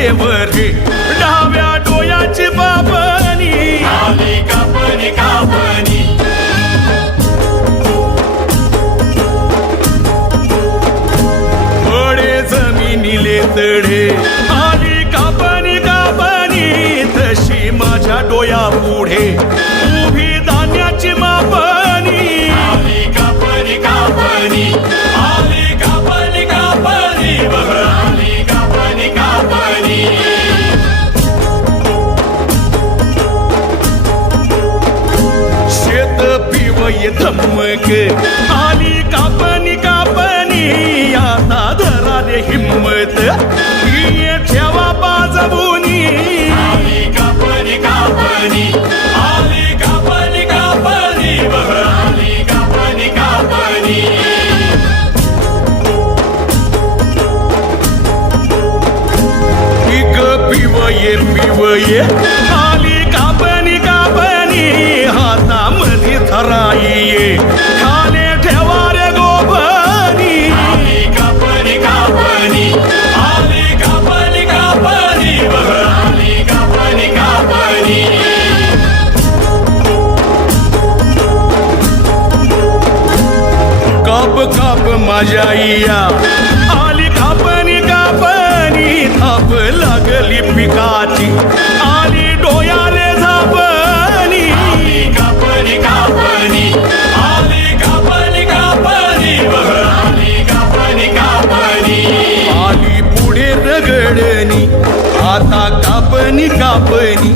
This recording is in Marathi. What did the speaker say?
देवर रे डाव्या डोळ्याची बाबनी आली कापणी कापणी थोडे जमिनीले तडे आली कापणी कापणी तशी माझ्या डोया पुढे उभी धान्याची मापणी आली कापणी कापणी आली कापणी कापणी बघ आली कापणी कापणी शेत पिवय धमक आली कापणी कापणी आता धरा रे हिम्मत ही ठेवा बाजवूनी आली कापणी कापणी आली कापणी कापणी बघ आली कापणी कापणी पिवये पिवये आली कापणी कापणी हातामध्ये थराईये खाले ठेवा रे गोबनी आली कापणी कापणी आली कापणी कापणी बघ आली कापणी कापणी काप काप माझ्या आईया आली कापणी कापणी थाप लागली पिकाची आली डोयाले झापणी आली कापणी कापणी आली कापणी कापणी बघ आली कापणी कापणी आली पुढे रगडणी आता कापणी कापणी